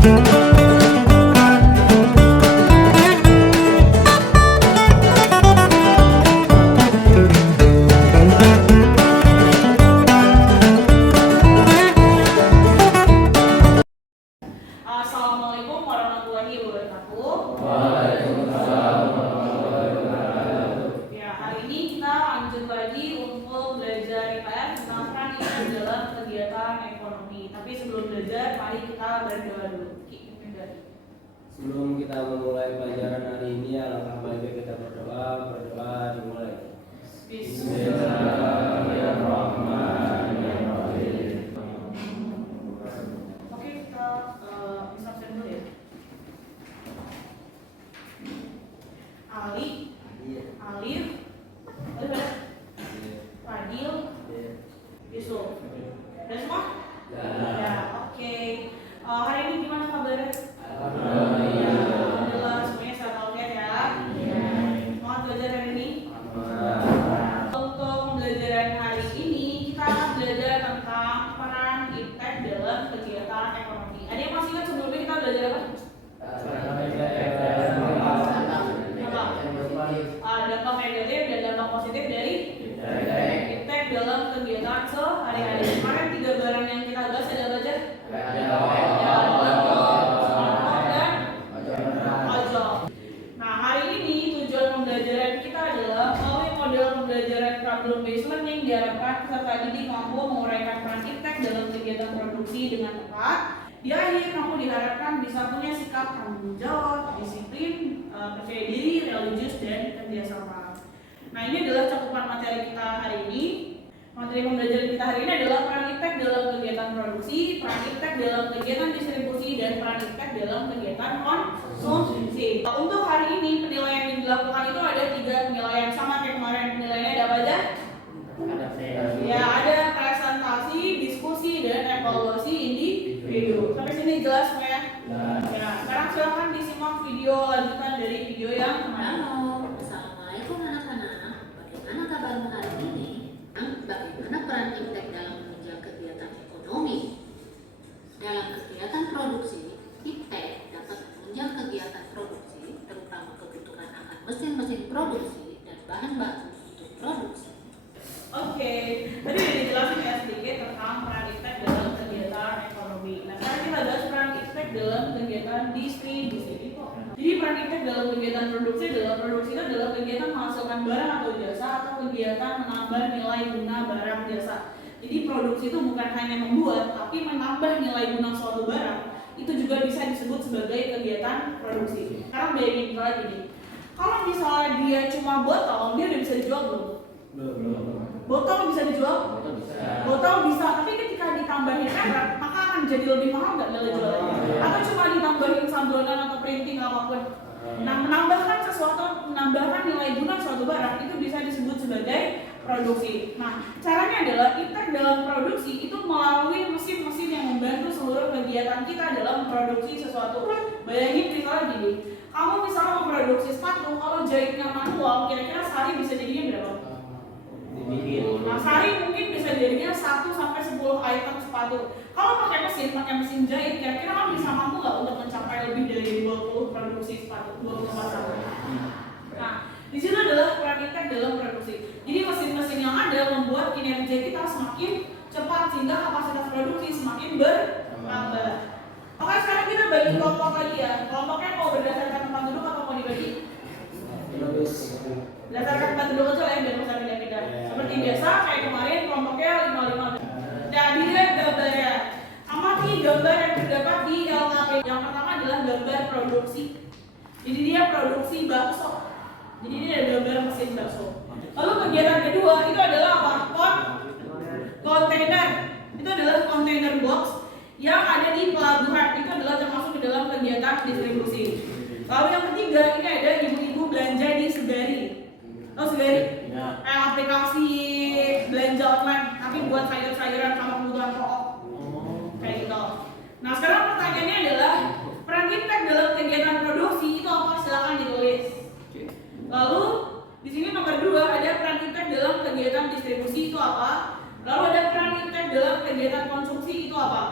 Assalamualaikum warahmatullahi wabarakatuh. Waalaikumsalam warahmatullahi wabarakatuh. Ya, hari ini kita lanjut lagi untuk belajar IPS tentang peran IPS dalam kegiatan ekonomi. Tapi sebelum belajar, mari kita berdoa dulu. Sebelum kita memulai pelajaran hari ini, alangkah baiknya kita berdoa. Berdoa dimulai. Bismillahirrahmanirrahim. Oke, kita bisa absen dulu ya. Ali, Alif, Fadil, Yusuf. Udah semua? Ya, oke. Hari ini gimana kabarnya? Alhamdulillah, semuanya sehat walafiat ya. Semangat belajar hari ini. Untuk pembelajaran hari ini kita akan belajar tentang peran iptek dalam kegiatan ekonomi. Ada yang masih ingat sebelumnya kita belajar apa? Dampak negatif dan dampak positif dari iptek dalam kegiatan sehari-hari. Kemarin 3 barang yang kita bahas ada apa aja? Nah, hari ini tujuan pembelajaran kita adalah melalui model pembelajaran problem based learning diharapkan peserta didik mampu menguraikan peran iptek dalam kegiatan produksi dengan tepat. Di akhir, kamu diharapkan bisa punya sikap tanggung jawab, disiplin, percaya diri, religius, dan kerjasama. Nah, ini adalah cakupan materi kita hari ini. Materi pembelajaran kita hari ini adalah peran iptek dalam kegiatan produksi, peran iptek dalam kegiatan distribusi, dan peran iptek dalam kegiatan konsumsi. Untuk hari ini penilaian yang dilakukan itu ada 3 penilaian, sama kayak kemarin. Penilaiannya ada apa aja? Ya, ada presentasi, diskusi, dan evaluasi individu. Sampai sini jelas semua ya? Ya, sekarang silakan disimak video lanjutan dari video yang kemarin. Halo, Assalamualaikum anak-anak. Bagaimana kabarmu hari ini? Bagaimana peran iptek dalam menunjang kegiatan ekonomi? Dalam kegiatan produksi, iptek dapat menunjang kegiatan produksi, terutama kebutuhan akan mesin-mesin produksi dan bahan baku untuk produksi. Oke, tadi udah dijelasin ya sedikit tentang peran iptek dalam kegiatan ekonomi. Nah, sekarang kita bahas peran iptek dalam kegiatan distribusi. Jadi peran iptek dalam kegiatan produksi itu adalah kegiatan menghasilkan barang atau jasa atau kegiatan menambah nilai guna barang jasa. Jadi produksi itu bukan hanya membuat, tapi menambah nilai guna suatu barang. Itu juga bisa disebut sebagai kegiatan produksi. Sekarang bayangin misalnya gini, kalau misalnya dia cuma botol, dia udah bisa dijual belum? Botol bisa dijual? Botol bisa, tapi ketika ditambahin merek, maka akan jadi lebih mahal nggak nilai jualnya? Atau cuma ditambahin sablonan atau printing apapun? Nah, menambahkan nilai guna suatu barang itu bisa disebut sebagai produksi. Nah, caranya adalah iptek dalam produksi itu melalui mesin-mesin yang membantu seluruh kegiatan kita dalam produksi sesuatu. Bayangin misalnya gini, kamu misalnya mau produksi sepatu, kalau jahitnya manual, kira-kira sehari bisa jadinya berapa? Nah, sehari mungkin bisa jadinya 1 sampai 10 item sepatu. Kalau pakai mesin jahit, kira-kira kamu bisa mampu nggak untuk mencapai lebih dari 20 produksi sepatu, 20 pasang? Nah, di situ adalah peran iptek dalam produksi. Jadi mesin-mesin yang ada membuat kinerja kita semakin cepat sehingga kapasitas produksi semakin bertambah. Oke, sekarang kita bagi kelompok lagi ya. Kelompoknya mau berdasarkan tempat duduk atau mau dibagi? Berdasarkan tempat duduk aja lah ya, biar bisa pindah-pindah. Seperti biasa, kayak kemarin kelompoknya 5-5. Nah, dilihat gambarnya. Amati gambar yang terdapat di LKP. Yang pertama adalah gambar produksi. Jadi dia produksi bakso. Jadi ini ada gambar mesin bakso. Lalu kegiatan kedua itu adalah apa? Kontainer. Itu adalah kontainer box yang ada di pelabuhan. Itu adalah termasuk di dalam kegiatan distribusi. Lalu yang ketiga ini ada ibu-ibu belanja di Segari. Tahu Segari? Ya. Aplikasi belanja online, tapi buat sayur-sayuran sama kebutuhan pokok. Kayak gitu. Nah, sekarang pertanyaannya adalah peran iptek dalam kegiatan produksi itu apa? Silakan ditulis. Lalu di sini nomor 2 ada peran iptek dalam kegiatan distribusi itu apa? Lalu ada peran iptek dalam kegiatan konsumsi itu apa?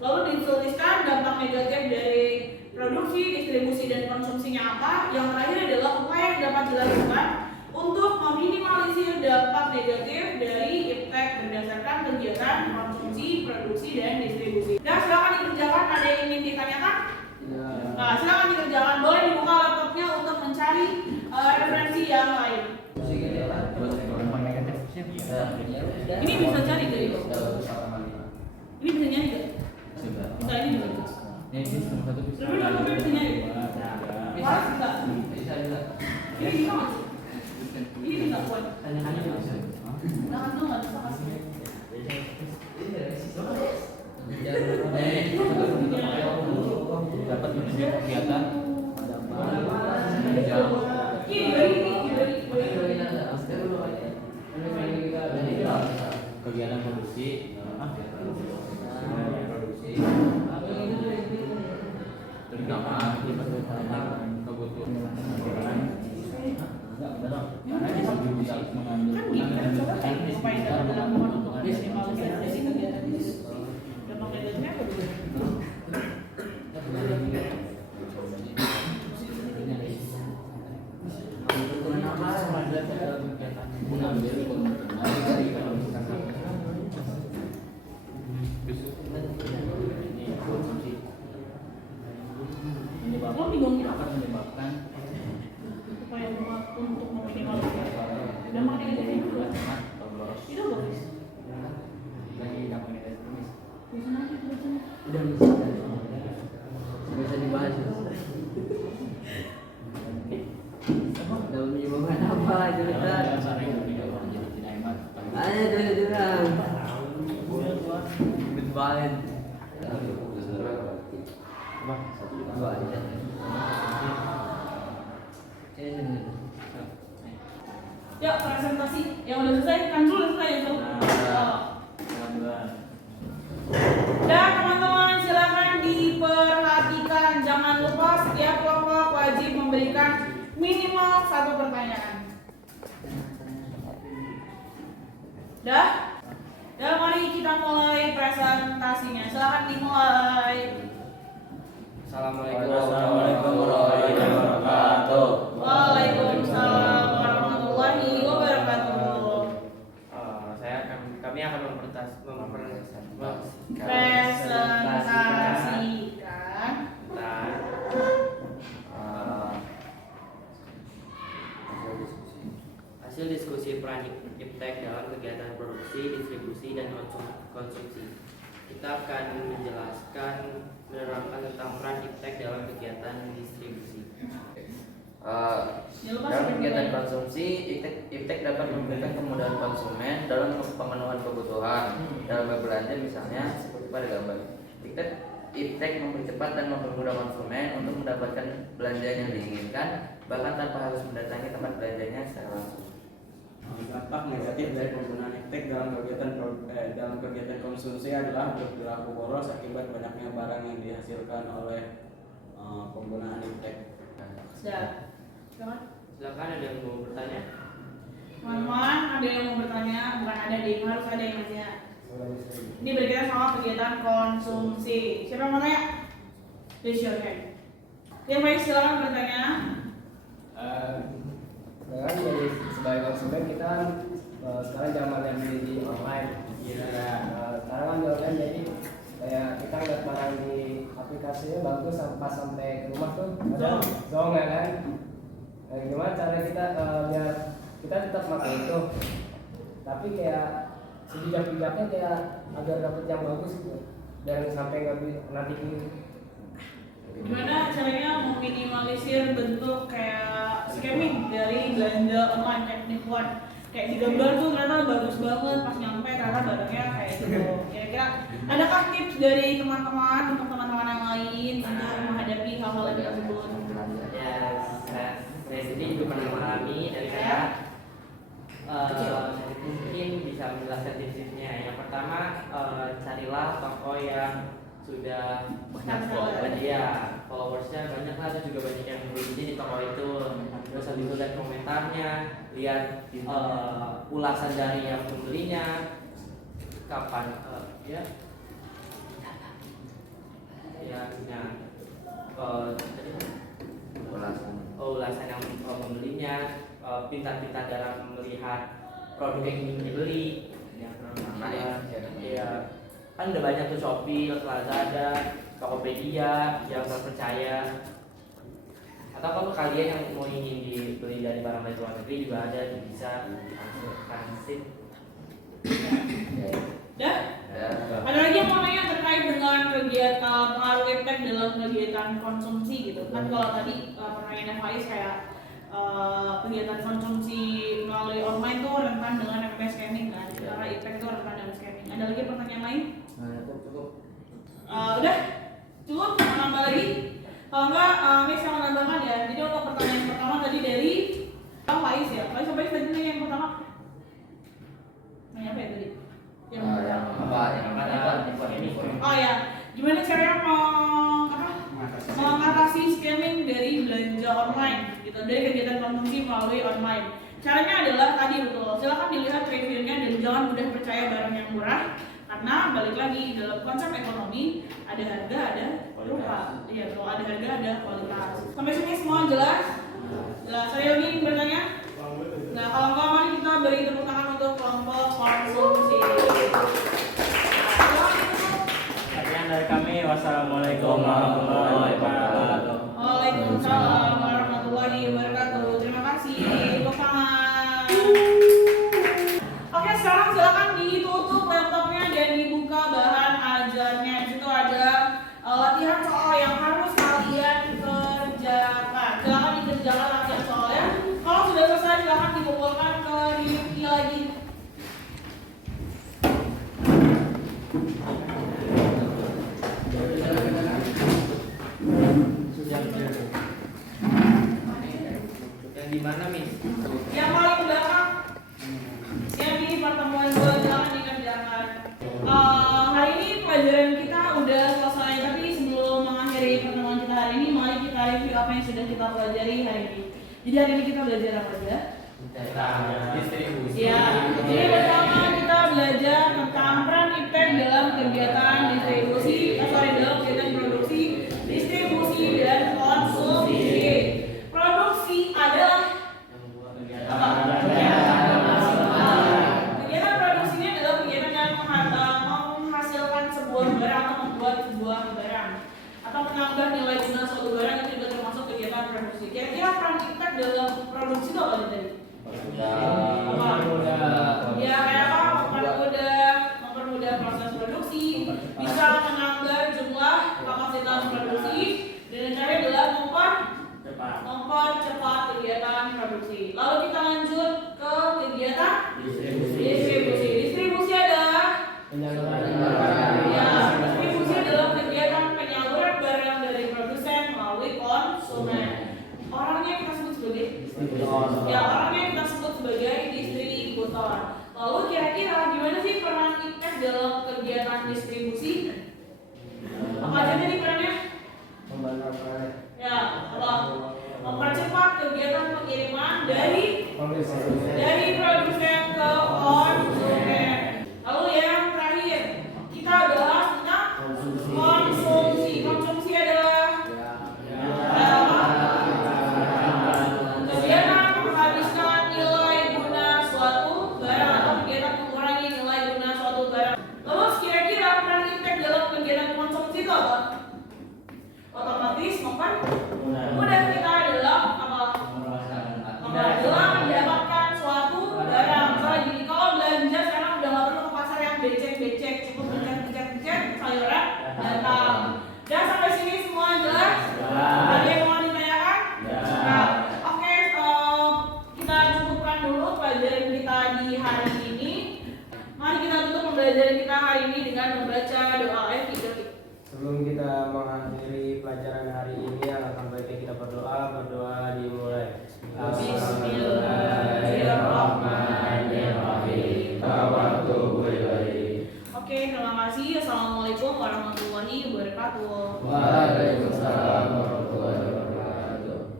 Lalu dituliskan dampak negatif dari produksi, distribusi, dan konsumsinya apa. Yang terakhir adalah upaya yang dapat dilakukan untuk meminimalisir dampak negatif dari iptek berdasarkan kegiatan konsumsi, produksi, dan distribusi. Dan silakan dikerjakan. Ada yang ingin ditanyakan? Nah, silakan dikerjakan. Boleh dibuka laptopnya untuk mencari referensi yang lain. Ini bisa cari dari itu. Ini bisa nyari nggak? Bisa ini juga. Tapi laptopnya bisa nyari. Malas bisa. Ini bisa mas. Ini bisa buat. Jangan tuh nggak bisa kasih. Dapat menunjuk kegiatan kegiatan produksi terutama kebutuhan Apa yang dapat dilakukan untuk minimalisasi kegiatan ini? Dampak negatifnya apa dulu? Menyebabkan bingungnya apa? menyebabkan Upaya untuk meminimalisir dampak negatifnya dulu. Itu bagus. Bisa nanti tulisannya. Udah bisa dibahas. Dalam menyebabkan apa cerita? Ada durang. Berbalik. Dua aja. Ya, presentasi yang udah selesai kan dulu selesai itu. Dan teman-teman silakan diperhatikan, jangan lupa setiap kelompok wajib memberikan minimal 1 pertanyaan. Dah? Ya, mari kita mulai presentasinya. Silakan dimulai. Assalamualaikum warahmatullahi wabarakatuh. Waalaikumsalam warahmatullahi wabarakatuh. Kami akan Presentasikan hasil diskusi peran iptek dalam kegiatan produksi, distribusi, dan konsumsi. Kita akan menerangkan tentang peran iptek dalam kegiatan distribusi. Dalam kegiatan konsumsi, iptek dapat memberikan kemudahan konsumen dalam pemenuhan kebutuhan dalam berbelanja, misalnya seperti pada gambar. Iptek mempercepat dan mempermudah konsumen untuk mendapatkan belanjaan yang diinginkan, bahkan tanpa harus mendatangi tempat belanjanya secara langsung. Dampak negatif dari penggunaan iptek dalam kegiatan konsumsi adalah berlaku boros akibat banyaknya barang yang dihasilkan oleh penggunaan iptek. Sudah. Silakan, ada yang mau bertanya? Teman-teman, ada yang mau bertanya? Bukan ada deh, harus ada yang nanya. Ini berkaitan sama kegiatan konsumsi. Siapa yang mau tanya? Raise your hand. Ya baik, silakan bertanya. Kan jadi sebagai konsumen kita sekarang zaman yang beli di online. Sekarang kan di online jadi kayak kita lihat barang di aplikasinya bagus pas sampai ke rumah tuh ada zong ya kan. Gimana cara kita biar kita tetap pakai itu, tapi kayak sebijak-bijaknya kayak agar dapet yang bagus gitu, dan sampai nggak nanti Gimana caranya meminimalisir bentuk kayak scamming dari belanja online, kayak penipuan? Kayak di gambar tuh ternyata bagus banget, pas nyampe ternyata barangnya kayak gitu. Kira-kira adakah tips dari teman-teman untuk teman-teman yang lain untuk menghadapi hal-hal yang tersebut? Ya, saya sendiri juga pernah mengalami, dan saya mungkin bisa menjelaskan tips-tipsnya. Yang pertama, carilah toko yang sudah banyak followersnya banyak lah, terus juga banyak yang beli di toko itu. Terus habis itu lihat komentarnya, lihat ulasan dari yang pembelinya, kapan pintar-pintar dalam melihat produk yang ingin dibeli. Ya, iya. Kan udah banyak tuh Shopee, Lazada, Tokopedia yang terpercaya. Atau kalau kalian yang mau ingin dibeli dari barang dari luar negeri juga ada, bisa transit. Dah? Ada lagi yang mau nanya terkait dengan kegiatan pengaruh impact dalam kegiatan konsumsi gitu kan? Kalau tadi pertanyaan Faiz kayak kegiatan konsumsi melalui online tuh rentan dengan MMS scanning kan? Karena impact tuh rentan dengan scanning. Ada lagi pertanyaan lain? Cukup. Udah? Cukup? Nambah lagi? Kalau enggak, Miss yang menambahkan ya. Jadi untuk pertanyaan pertama tadi dari Faiz ya. Faiz tadi nanya yang pertama. Nanya apa ya tadi? Yang oh ya, gimana caranya mengatasi scamming dari belanja online gitu, dari kegiatan konsumsi melalui online. Caranya adalah tadi betul, silakan dilihat reviewnya dan jangan mudah percaya barang yang murah, karena balik lagi dalam konsep ekonomi ada harga ada rupa. Iya, kalau ada harga ada kualitas. Sampai sini semua jelas? Jelas. Saya lagi ingin bertanya. Nah, kalau enggak mari kita beri tepuk tangan untuk kelompok konsumsi. Sekian dari kami. Wassalamualaikum warahmatullahi wabarakatuh. Waalaikumsalam warahmatullahi wabarakatuh. Terima kasih. Tepuk tangan. Oke, sekarang silakan ditutup laptopnya dan dibuka bahan ajarnya. Di situ ada latihan soal yang harus kalian kerjakan. Silakan dikerjakan latihan soalnya. Kalau sudah selesai silakan dikumpulkan ke review lagi. Yang di mana, Miss? Yang paling belakang. Yang di pertemuan dua jangan dikerjakan. Hari ini pelajaran kita udah selesai, tapi sebelum mengakhiri pertemuan kita hari ini, mari kita review apa yang sudah kita pelajari hari ini. Jadi hari ini kita belajar apa aja? Distribusi. Ya, jadi pertama kita belajar tentang peran impact dalam kegiatan distribusi, dalam kegiatan produksi, distribusi dan konsumsi. Produksi adalah kegiatan produksinya adalah kegiatan yang menghasilkan sebuah barang atau membuat sebuah barang atau menambah nilai guna suatu barang, itu juga termasuk kegiatan produksi. Kira-kira peran impact dalam produksi itu apa tadi? Ya kayak apa? Mempermudah proses produksi, bisa menambah jumlah kapasitas produksi, dan cara adalah mempercepat kegiatan produksi. Lalu kita lanjut ke kegiatan distribusi. Distribusi adalah distribusi adalah kegiatan penyaluran barang dari produsen melalui konsumen. Orangnya kita sebut sebagai distributor. Lalu kira-kira gimana sih peran impact dalam kegiatan distribusi? Apa aja tadi perannya? Ya, apa? Mempercepat kegiatan pengiriman dari produsen ke konsumen. Lalu yang terakhir kita bahas tentang konsumsi. Konsumsi adalah kegiatan menghabiskan nilai guna suatu barang atau kegiatan mengurangi nilai guna suatu barang. Lalu kira-kira peran impact dalam kegiatan konsumsi itu apa? Otomatis mempermudah kita dalam mendapatkan suatu barang. Misalnya gini, kalau belanja sekarang udah nggak perlu ke pasar yang becek-becek, cukup becek sayuran datang. Dan sampai sini semua jelas? Ada yang mau ditanyakan? Nah, oke, kita cukupkan dulu pelajaran kita di hari ini. Mari kita tutup pembelajaran kita hari ini dengan membaca doa ayat 3. Sebelum kita mengakhiri pelajaran hari ini, alangkah baiknya kita berdoa dimulai. Bismillahirrahmanirrahim. Oke, terima kasih. Assalamualaikum warahmatullahi wabarakatuh. Waalaikumsalam warahmatullahi wabarakatuh.